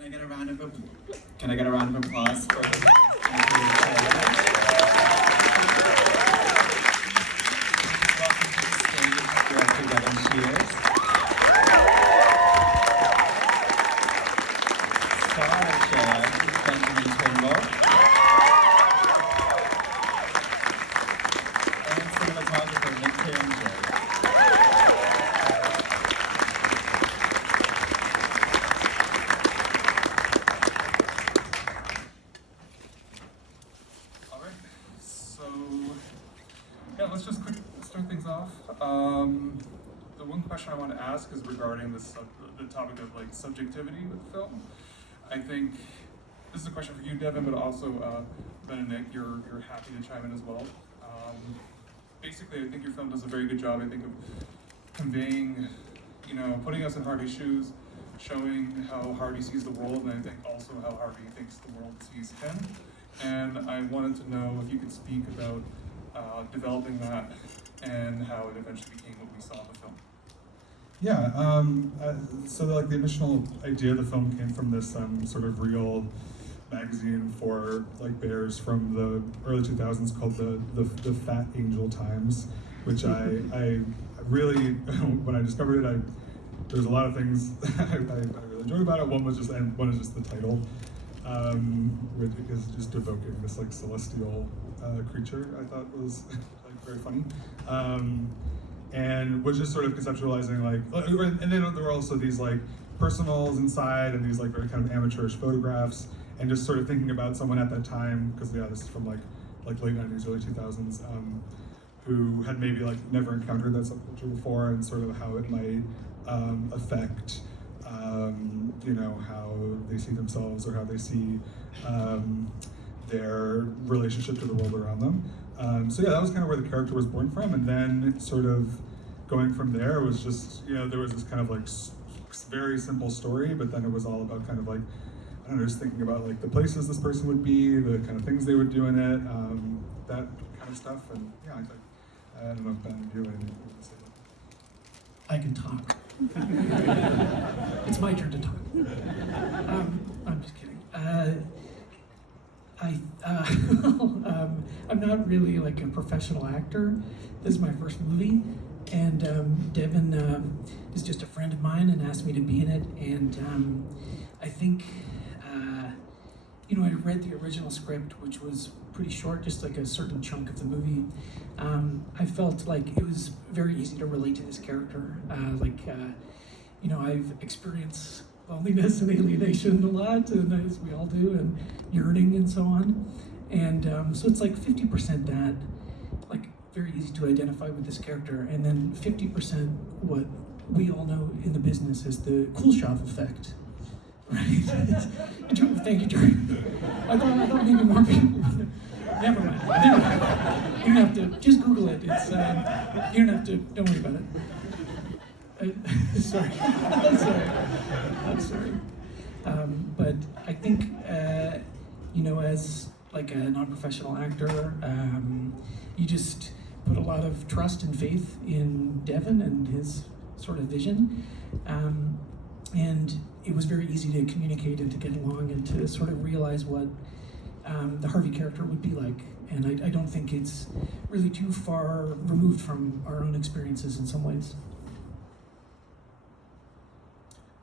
Can I get a round of applause for this? Welcome to the stage, Director Devin Shears. Star Cherub, Turnbull. And cinematographer Turnbull. Let's just start things off. The one question I want to ask is regarding the topic of like subjectivity with the film. I think this is a question for you, Devin, but also Ben and Nick. You're happy to chime in as well. Basically, I think your film does a very good job. I think of conveying, putting us in Harvey's shoes, showing how Harvey sees the world, and I think also how Harvey thinks the world sees him. And I wanted to know if you could speak about developing that and how it eventually became what we saw in the film. Yeah, so the initial idea of the film came from this sort of real magazine for bears from the early 2000s called the Fat Angel Times, which I really, when I discovered it, there's a lot of things I really enjoyed about it. One is just the title, which is just evoking this celestial creature. I thought was very funny, and was just sort of conceptualizing and then there were also these personals inside and these very kind of amateurish photographs, and just sort of thinking about someone at that time, because this is from late 90s, early 2000s, who had maybe never encountered that subculture before, and sort of how it might affect how they see themselves, or how they see their relationship to the world around them. So yeah, that was kind of where the character was born from, and then sort of going from there was just, there was this kind of very simple story, but then it was all about kind of I don't know, just thinking about the places this person would be, the kind of things they would do in it, that kind of stuff. And yeah, I don't know if Ben, you have anything to say about that. I can talk. It's my turn to talk. I'm just kidding. I'm not really a professional actor. This is my first movie, and Devin is just a friend of mine and asked me to be in it. And I think, I read the original script, which was pretty short, just a certain chunk of the movie. I felt it was very easy to relate to this character. I've experienced loneliness and alienation a lot, and as we all do, and yearning and so on. And so it's 50% that, very easy to identify with this character, and then 50% what we all know in the business is the cool shop effect. Right? Thank you, Jerry. I thought maybe more people. Never mind. You don't have to, just Google it. It's you don't have to, don't worry about it. Sorry. I'm sorry. But I think, as a non-professional actor, you just put a lot of trust and faith in Devin and his sort of vision. And it was very easy to communicate and to get along and to sort of realize what the Harvey character would be like. And I don't think it's really too far removed from our own experiences in some ways.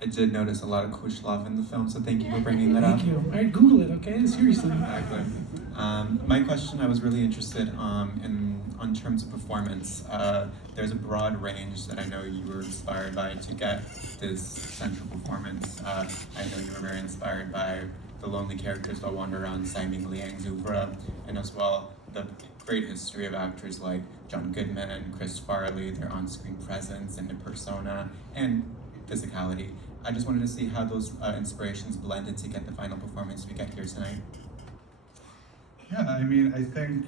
I did notice a lot of Kushlov in the film, so thank you for bringing that up. Thank you. All right, Google it, okay? Seriously. Exactly. My question, I was really interested on terms of performance. There's a broad range that I know you were inspired by to get this central performance. I know you were very inspired by the lonely characters that wander around Simon Liang's oeuvre, and as well the great history of actors like John Goodman and Chris Farley, their on-screen presence and their persona and physicality. I just wanted to see how those inspirations blended to get the final performance we get here tonight. Yeah, I mean, I think,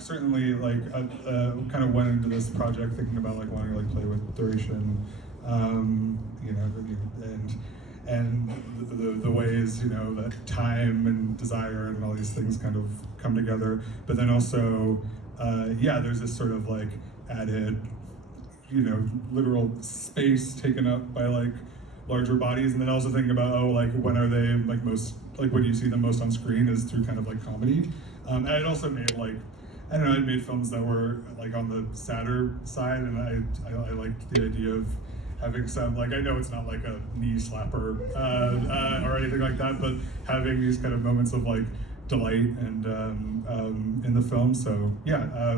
certainly kind of went into this project thinking about wanting to play with duration, and the ways that time and desire and all these things kind of come together. But then also, there's this sort of added, literal space taken up by larger bodies, and then also thinking about, oh, like when are they like most, like when you see them most on screen is through kind of like comedy. And it also made like, I don't know, I'd made films that were like on the sadder side, and I liked the idea of having some, like, I know it's not like a knee slapper or anything like that, but having these kind of moments of like delight and in the film. So yeah,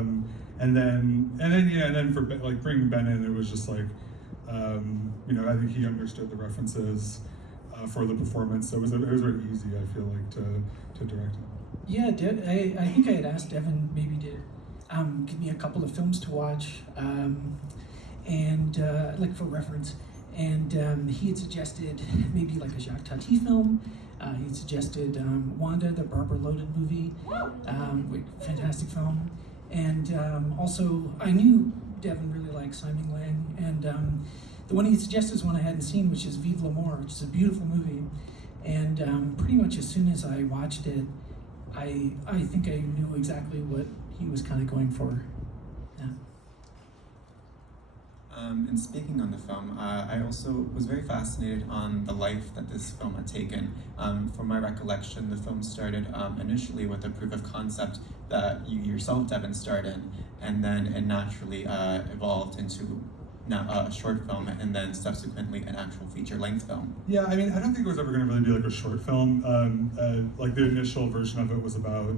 and then for like bringing Ben in, it was just like, you know, I think he understood the references for the performance, so it was very easy, I feel like, to direct him. Yeah, I think I had asked Devin maybe to give me a couple of films to watch, and like for reference, and he had suggested maybe like a Jacques Tati film. He had suggested Wanda, the Barbara Loden movie, fantastic film, and also I knew Devin really liked Simon Lang, and the one he suggested is one I hadn't seen, which is Vive l'Amour, which is a beautiful movie, and pretty much as soon as I watched it, I think I knew exactly what he was kind of going for. Yeah. And speaking on the film, I also was very fascinated on the life that this film had taken. From my recollection, the film started initially with a proof of concept that you yourself, Devin, starred in, and then it naturally evolved into a short film, and then subsequently an actual feature-length film. Yeah, I mean, I don't think it was ever going to really be like a short film. Like the initial version of it was about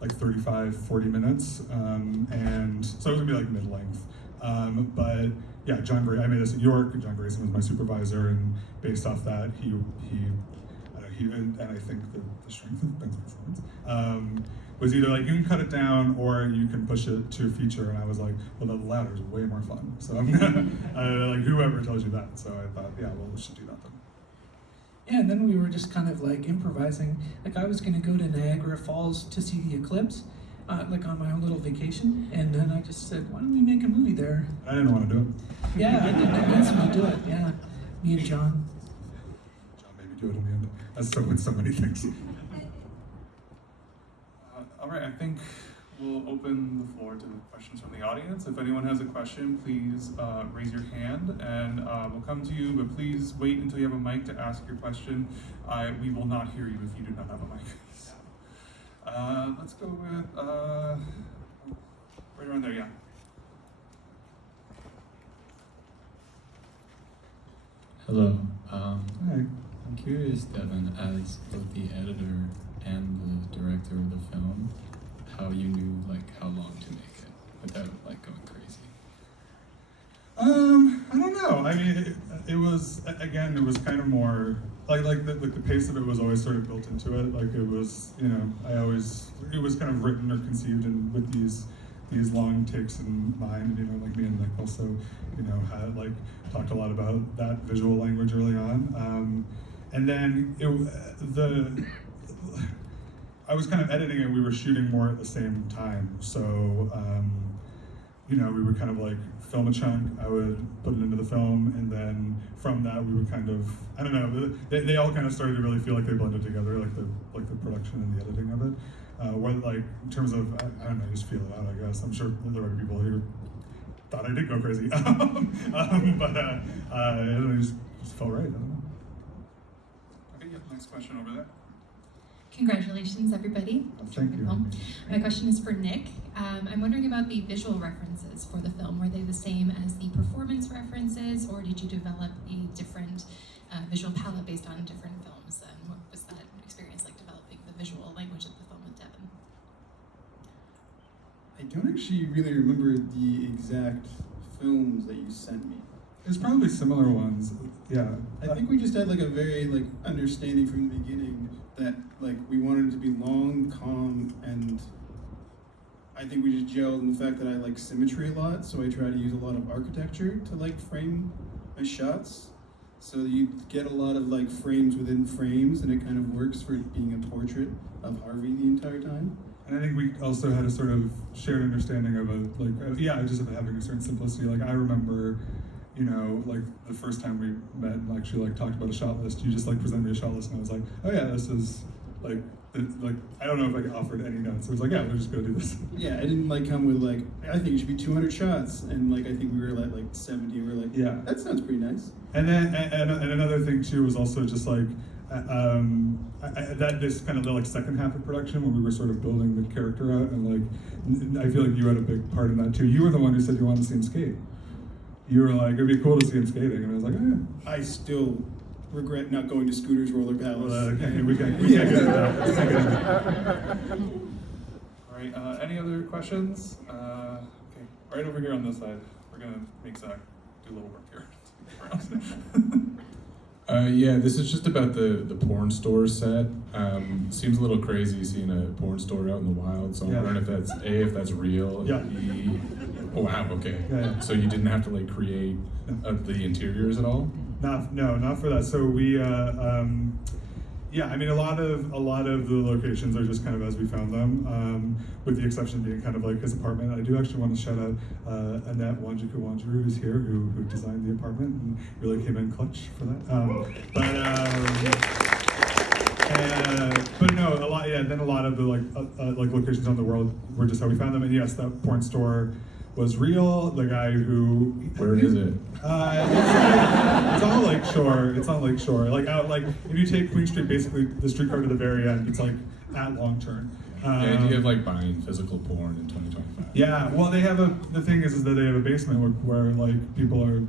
like 35, 40 minutes, and so it was going to be like mid-length. But yeah, I made this at York. John Grayson was my supervisor, and based off that, he and I think the strength of Ben's performance was either like, you can cut it down or you can push it to a feature, and I was like, well, the latter is way more fun. So I'm gonna, like, whoever tells you that. So I thought, yeah, well, we should do that then. Yeah, and then we were just kind of like improvising. Like I was gonna go to Niagara Falls to see the eclipse, like on my own little vacation, and then I just said, why don't we make a movie there? I didn't want to do it. Yeah, I did convince him to do it, yeah. Me and John. John made me do it in the end. That's with so many things. All right, I think we'll open the floor to questions from the audience. If anyone has a question, please raise your hand, and we'll come to you, but please wait until you have a mic to ask your question. We will not hear you if you do not have a mic. Let's go with, right around there, yeah. Hello. Hi. I'm curious, Devin, as both the editor and the director of the film, how you knew like how long to make it without like going crazy. I don't know. I mean, it was, again, it was kind of more like the pace of it was always sort of built into it. Like it was, you know, it was kind of written or conceived in with these long takes in mind. You know, like me and Nick also, you know, had like talked a lot about that visual language early on. And then I was kind of editing it. We were shooting more at the same time, so you know, we would kind of like film a chunk. I would put it into the film, and then from that we would kind of, I don't know. They all kind of started to really feel like they blended together, like the production and the editing of it. Where like in terms of, I don't know, just feel it out. I guess I'm sure there were people who thought I did go crazy, but it just felt right. I don't know. Okay, yeah, next question over there. Congratulations, everybody. Thank you. My question is for Nick. I'm wondering about the visual references for the film. Were they the same as the performance references, or did you develop a different visual palette based on different films? And what was that experience like developing the visual language of the film with Devin? I don't actually really remember the exact films that you sent me. It's probably similar ones. Yeah. I think we just had like a very like understanding from the beginning that like we wanted it to be long, calm, and I think we just gelled in the fact that I like symmetry a lot, so I try to use a lot of architecture to like frame my shots. So you get a lot of like frames within frames, and it kind of works for being a portrait of Harvey the entire time. And I think we also had a sort of shared understanding of just of having a certain simplicity. Like I remember, you know, like the first time we met and actually like talked about a shot list, you just like presented me a shot list, and I was like, oh yeah, this is like like, I don't know if I offered any notes. It was like, yeah, we're just gonna do this. Yeah, I didn't like come with like, I think it should be 200 shots, and like I think we were at like 70. We're like, Yeah. that sounds pretty nice. And then and another thing too was also just like that this kind of the like second half of production when we were sort of building the character out, and like I feel like you had a big part in that too. You were the one who said you wanted to see him skate. You were like, it'd be cool to see him skating, and I was like, oh, yeah. I still regret not going to Scooter's Roller Palace. Well, we can't get into that. We can't get into that. All right, any other questions? Okay, right over here on this side. We're gonna make Zach do a little work here. Yeah, this is just about the porn store set. Seems a little crazy seeing a porn store out in the wild, so I'm Yeah. wondering if that's real. Yeah. Oh, wow, okay. Yeah. So you didn't have to like create the interiors at all? Not for that. So we, yeah, I mean, a lot of the locations are just kind of as we found them, with the exception being kind of like his apartment. I do actually want to shout out Annette Wanjiru, who's here, who designed the apartment and really came in clutch for that. But no, a lot. Yeah, then a lot of the like locations on the world were just how we found them. And yes, that porn store was real. The guy who Where is it? It's on Lakeshore. It's on Lakeshore. Like out, like if you take Queen Street, basically the streetcar to the very end, it's like at Long Turn. The idea of like buying physical porn in 2025. Yeah. Well, they have the thing is that they have a basement where like people are.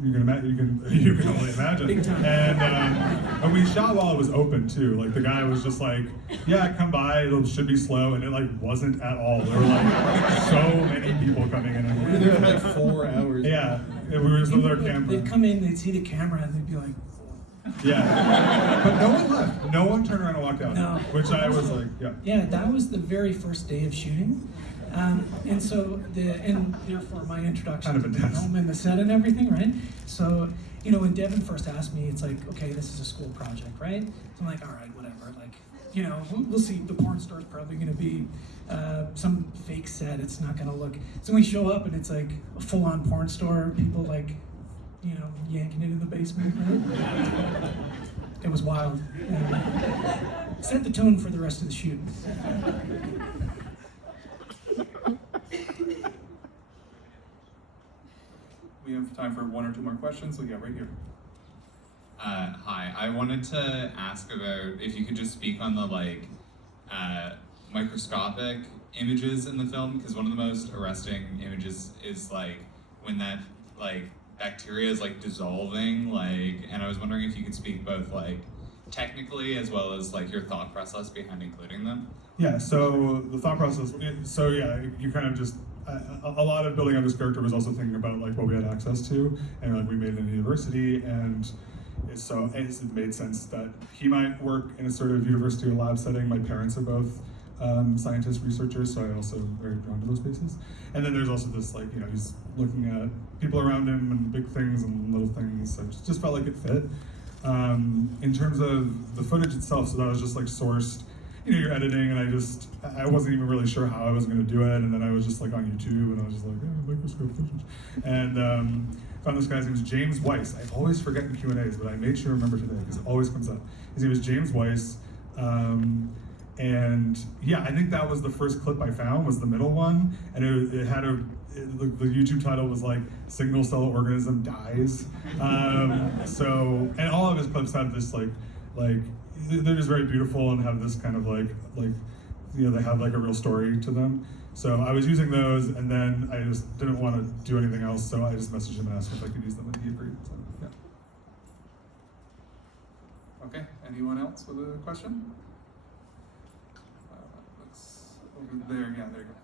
You can only imagine. Big time. And we shot while it was open too. Like the guy was just like, "Yeah, come by. It should be slow," and it like wasn't at all. There were like so many people coming in. We were there for like 4 hours. Yeah, and we were just with our camera. They'd come in, they'd see the camera, and they'd be like, Yeah, but no one left. No one turned around and walked out. No. Which I was like, yeah. yeah, that was the very first day of shooting. And so, and therefore my introduction Kind of to the intense. film and the set and everything, right? So, you know, when Devin first asked me, it's like, okay, this is a school project, right? So I'm like, all right, whatever. Like, you know, we'll see. The porn store's probably going to be some fake set. It's not going to look. So we show up and it's like a full-on porn store. People like, you know, yanking it in the basement, right? It was wild. Set the tone for the rest of the shoot. We have time for one or two more questions, so yeah, right here. Hi, I wanted to ask about if you could just speak on the microscopic images in the film, because one of the most arresting images is like when that bacteria is dissolving, and I was wondering if you could speak both technically as well as your thought process behind including them. Yeah, so the thought process, so yeah, you kind of just, a lot of building up this character was also thinking about what we had access to, and we made it in a university, and so it made sense that he might work in a sort of university or lab setting. My parents are both scientists, researchers, so I also very drawn to those spaces. And then there's also this he's looking at people around him and big things and little things, so it just felt like it fit. In terms of the footage itself, so that was just sourced. You're editing, and I wasn't even really sure how I was going to do it, and then I was just on YouTube, and I was just microscope footage, and found this guy's name was James Weiss. I always forget in Q&As, but I made sure to remember today because it always comes up. His name was James Weiss, and yeah, I think that was the first clip I found, was the middle one, and it had the YouTube title was "Single Cell Organism Dies." So, and all of his clips have this they're just very beautiful and have this kind of they have a real story to them. So I was using those, and then I just didn't want to do anything else, so I just messaged him and asked if I could use them, and he agreed. So yeah. Okay, anyone else with a question? Let's over there, yeah, there you go.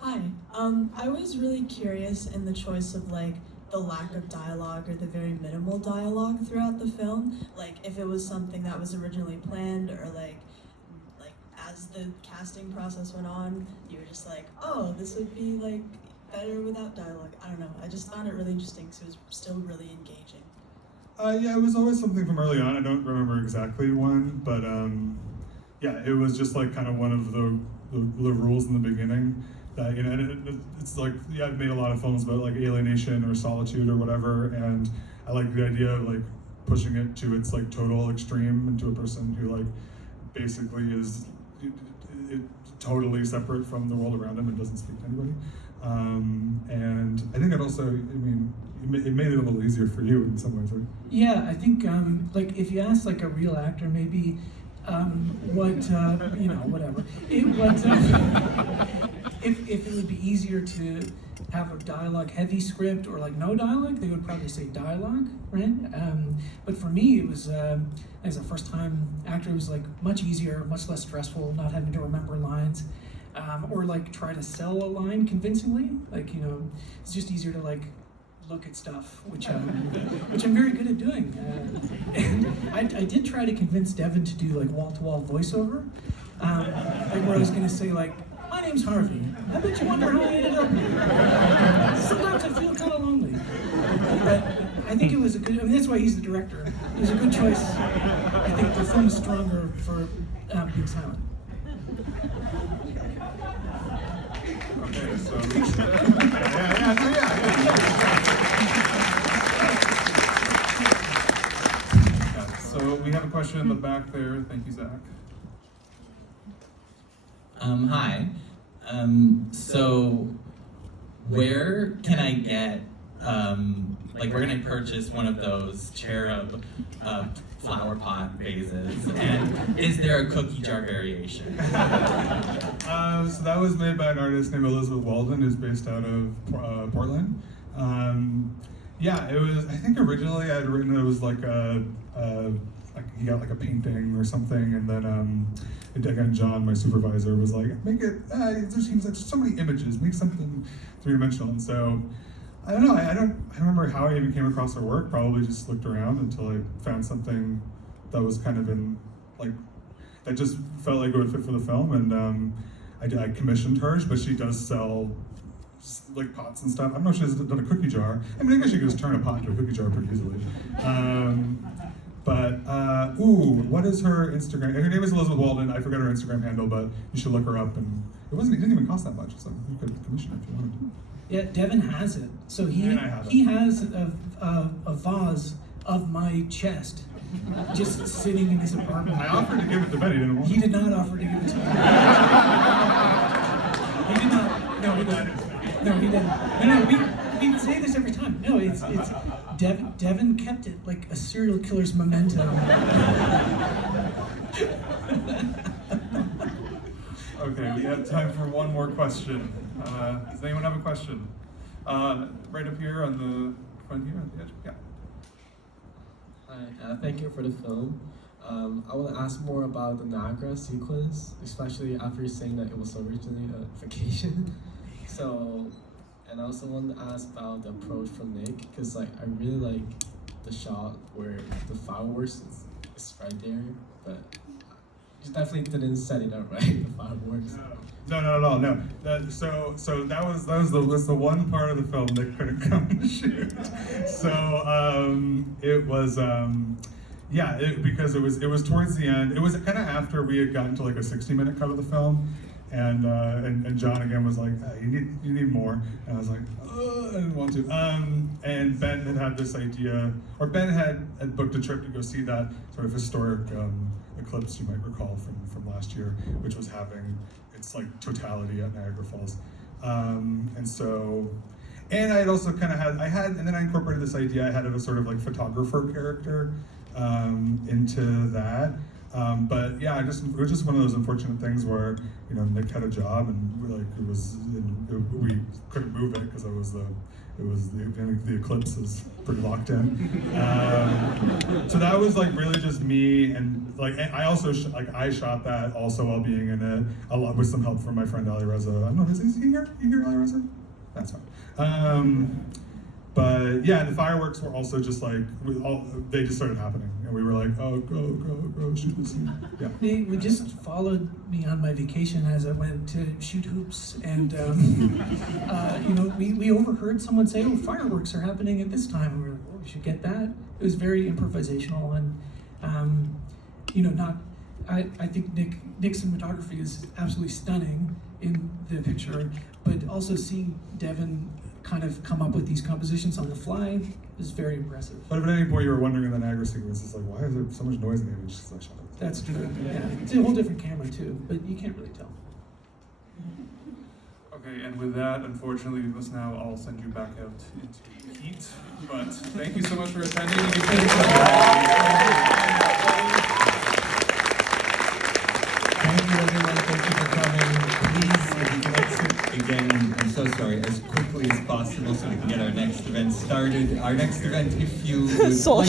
Hi, I was really curious in the choice of the lack of dialogue or the very minimal dialogue throughout the film. If it was something that was originally planned, or as the casting process went on, you were just oh, this would be better without dialogue. I don't know. I just found it really interesting because it was still really engaging. Yeah, it was always something from early on. I don't remember exactly when, but yeah, it was just kind of one of the rules in the beginning. That, and it's I've made a lot of films about alienation or solitude or whatever, and I like the idea of pushing it to its total extreme, into a person who basically is totally separate from the world around him and doesn't speak to anybody. And I think it also, I mean, it made it a little easier for you in some ways, right? Yeah, I think like if you ask like a real actor, maybe what whatever. If it would be easier to have a dialogue-heavy script or like no dialogue, they would probably say dialogue, right? But for me, it was as a first-time actor, it was like much easier, much less stressful, not having to remember lines, or like try to sell a line convincingly. Like it's just easier to like look at stuff, which I'm very good at doing. And I did try to convince Devin to do like wall-to-wall voiceover, like where I was gonna say like, "My name's Harvey. I bet you wonder how I ended up here. Sometimes I feel kind of lonely." But I think it was a good. I mean, that's why he's the director. It was a good choice. I think the film is stronger for being silent. Okay, so so we have a question in the back there. Thank you, Zach. Hi. So where can I get, where can I purchase one of those Cherub flower pot vases? And is there a cookie jar variation? So that was made by an artist named Elizabeth Walden, who's based out of Portland. Yeah, it was, I think originally I had written it was like he got like a painting or something, and then again, John, my supervisor, was like, make it, there seems like so many images, make something three-dimensional. And so, I don't know, I don't remember how I even came across her work, probably just looked around until I found something that was kind of in, like, that just felt like it would fit for the film, and I commissioned her, but she does sell like pots and stuff. I don't know if she has done a cookie jar. I mean, I guess you could just turn a pot into a cookie jar pretty easily. What is her Instagram? Her name is Elizabeth Walden. I forget her Instagram handle, but you should look her up. And it didn't even cost that much, so you could commission it if you wanted to. Yeah, Devin has it. So he has a vase of my chest just sitting in his apartment. I offered to give it to Ben. He didn't want it. He did not offer to give it to me. He did not. No, he didn't. No, he didn't. No, we say this every time. No, it's Devin kept it like a serial killer's memento. Okay, we have time for one more question. Does anyone have a question? Right up here on the front here at the edge. Yeah. Hi, thank you for the film. I want to ask more about the Niagara sequence, especially after saying that it was originally a vacation. So, and I also want to ask about the approach from Nick, because like I really like the shot where the fireworks is right there, but you definitely didn't set it up right, the fireworks. No. So that was the one part of the film that couldn't come and shoot. So it was because it was towards the end. It was kind of after we had gotten to like a 60-minute cut of the film, and John again was like, you need more, and I was like, I didn't want to. And Ben had this idea, or Ben had booked a trip to go see that sort of historic eclipse you might recall from last year, which was having its like totality at Niagara Falls. And I had also kind of and then I incorporated this idea I had of a sort of like photographer character into that. But yeah, it was just one of those unfortunate things where, you know, Nick had a job and we couldn't move it because the eclipse is pretty locked in. So that was like really just me, and like I also I shot that also while being in it a lot with some help from my friend Ali Reza. I don't know, is he here? You here, Ali Reza? That's fine. But yeah, the fireworks were also just like they just started happening, and we were like, oh, go, shoot this scene. Yeah. They just followed me on my vacation as I went to shoot hoops, and we overheard someone say, "Oh, fireworks are happening at this time," and we were like, "Oh, we should get that." It was very improvisational, and I think Nick's cinematography is absolutely stunning in the picture, but also seeing Devin kind of come up with these compositions on the fly is very impressive. But if at any point you were wondering in the Niagara sequence, it's like, why is there so much noise in the image? It's like, shut up. That's true. Yeah, it's a whole different camera too, but you can't really tell. Okay, and with that, unfortunately, we must now all send you back out into heat. But thank you so much for attending. Thank you everyone, thank you for coming. Please, if you can exit again, I'm so sorry, as quickly as possible so we can get our next event started. Our next event, if you would like